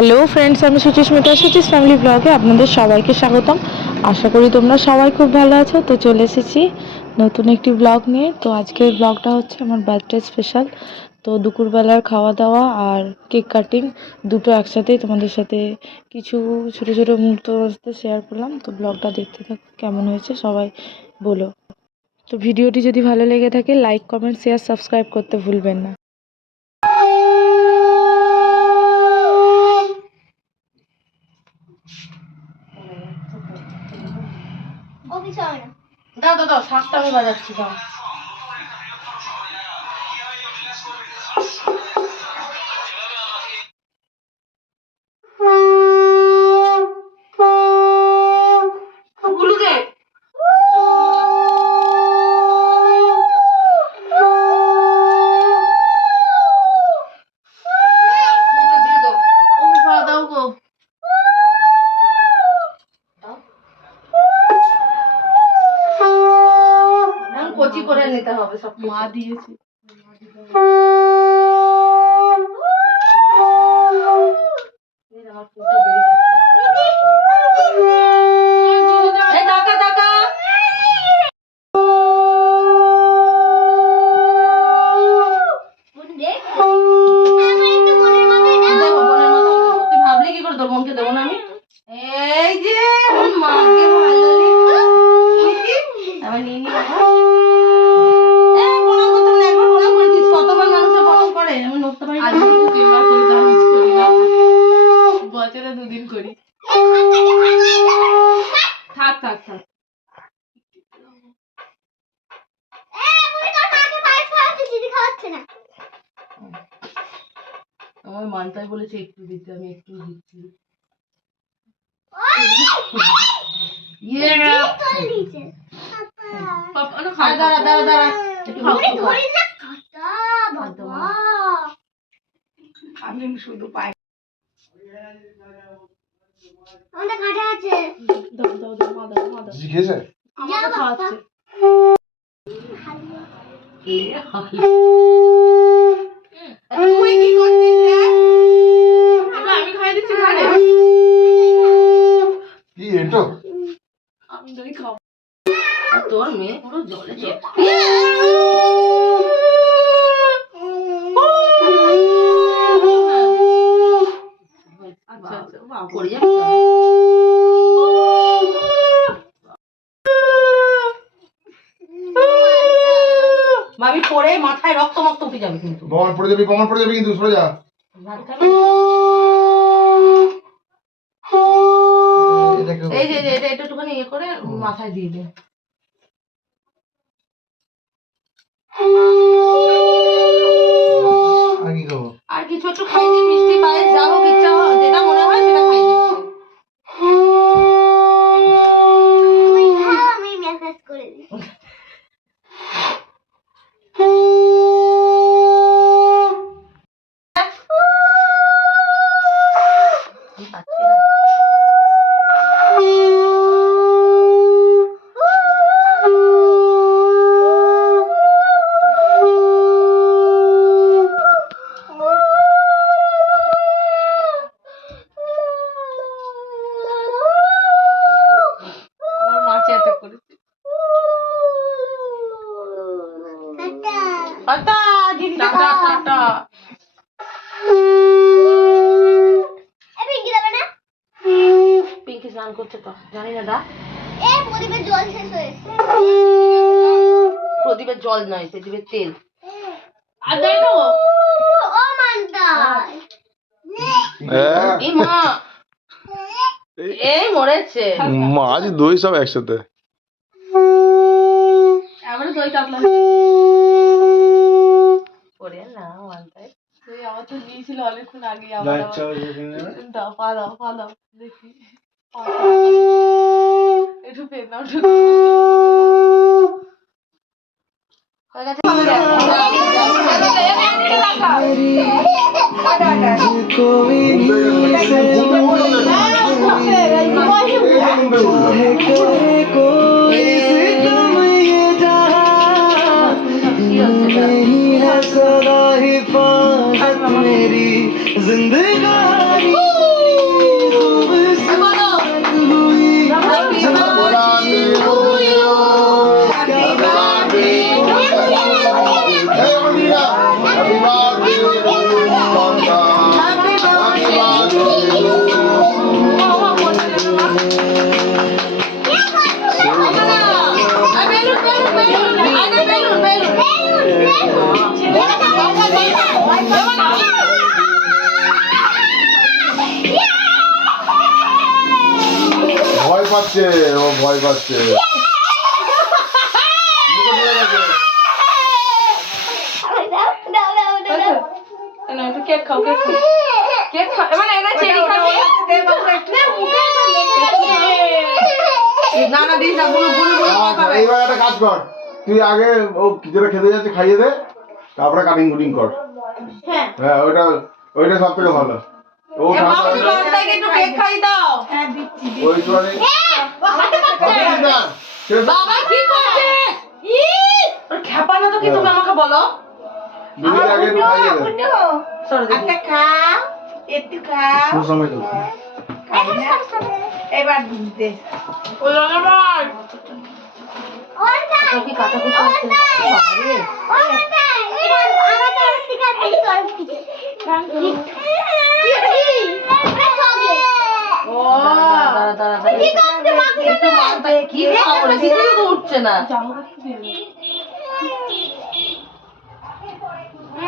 Hello friends, আমি Suchismita, Suchi's family ব্লগে আপনাদের সবাইকে স্বাগতম। আশা করি তোমরা সবাই খুব ভালো আছো। তো চলে এসেছি নতুন একটি ব্লগ নিয়ে। তো আজকের ব্লগটা হচ্ছে আমার বার্থডে স্পেশাল। তো দুপুরবেলার খাওয়া দাওয়া আর কেক কাটিং দুটো একসাথেই তোমাদের সাথে কিছু ছোটো ছোটো মুহূর্ত শেয়ার করলাম। তো ব্লগটা দেখতে থাকো, কেমন হয়েছে সবাই বলো। তো ভিডিওটি যদি ভালো লেগে থাকে লাইক, কমেন্ট, শেয়ার, সাবস্ক্রাইব করতে ভুলবেন না। দাও দাও দাও, শাকটা আমি বাজাচ্ছি, দাও। কচি করে নিতে হবে সব, মা দিয়েছে। ভাবলে কি করে তোর মনকে দেবো না আমি? এই যে মাকে ভালো আবার নিয়ে নিয়ে বছরে দুদিন করি। থাক থাক থাক, আমার মানটাই বলেছে একটু দিতে, আমি একটু দিচ্ছি। আমি শুধু পাই আমি খাই দিচ্ছি। আমি দই খাবো। তোর মেয়ে পুরো জলে ভাবি পরে মাথায় রক্ত মক্ত উঠে যাবে কিন্তু। প্রমাণ পড়ে যাবে কিন্তু, সরে যা। এই যে এটা একটুখানি ইয়ে করে মাথায় দিয়ে দে। আর কিছু একটু খাই দিই, মিষ্টি পায়ে যা হোক, ইচ্ছা যেটা মনে হয় সেটা খাই দিই। আমি মেসেজ করে দিই। পিঙ্কি স্নান করছে তো, জানি না। দা প্রদীপের জল শেষ হয়েছে। প্রদীপের জল নয়, প্রদীপের তেল। আর দেয় না ও মানটা। এই মা এই মরেছে। মাছ দই সব একসাথে। এবারে দই কাটলাম করে না মানটাই। তুই আমার তো নিয়েছিল অনেকক্ষণ আগে। আবার দাও, পা দাও, পা দাও, দেখি একটু পেন নাও। सदा हिफाजत मेरी जिंदगानी দিচ্ছে, ও ভয় পাচ্ছে। একটু কেক খাও, কেক খাও, কেক খাও। মানে এটা চেরি খাবে। না না দিস না, বুলু বুলু খাবে। এইবার একটা কাজ কর, তুই আগে ও যেটা খেতে যাচ্ছে খাইয়ে দে, তারপরে কাটিং কুটিং কর। হ্যাঁ ওইটা সব থেকে ভালো। ও একটু কেক খাই দাও। ওই চলে বাবা কি করছে? খেপা না তো কি, তুমি আমাকে বলো। দুধের আগে একটু খাইয়ে দে। সুসময় তো। এবার দে কি কাটাকুটি হচ্ছে? উঠছে না।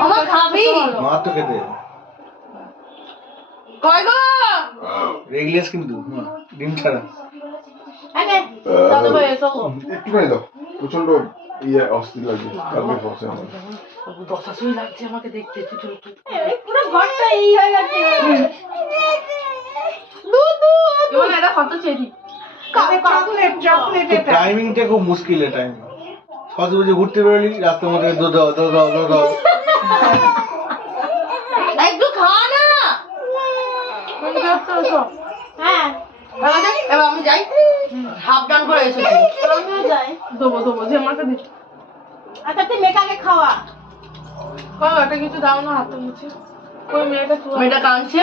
আমার খাবি মা তো খেতে কয় গো? রেগুলার কিন্তু ডিম ছাড়া দাদু ভাই এসো। একটুখানি দাও, প্রচন্ড ইয়ে অস্থির লাগছে, কালকে ফসে আমার। দশাশুই লাগছে আমাকে দেখতে। পুরো ঘরটা এই হয়ে গেছে এটা কত চেরি? চকলেট চকলেট এটা টাইমিংটা খুব মুশকিল। টাইমিং সজ বুঝে ঘুরতে বেরোলি রাস্তার মধ্যে দো দাও দো দাও দো দাও। একটু খা না। হ্যাঁ এবার আমি যাই, হাফ ডান করে এসেছি। আমিও যাই দেবো দেবো যে আমাকে দিচ্ছি। আচ্ছা তুই মেকাকে খাওয়া এটা কিছু দাও না, হাতে মুছে। ওই মেয়েটা কাঁদছে।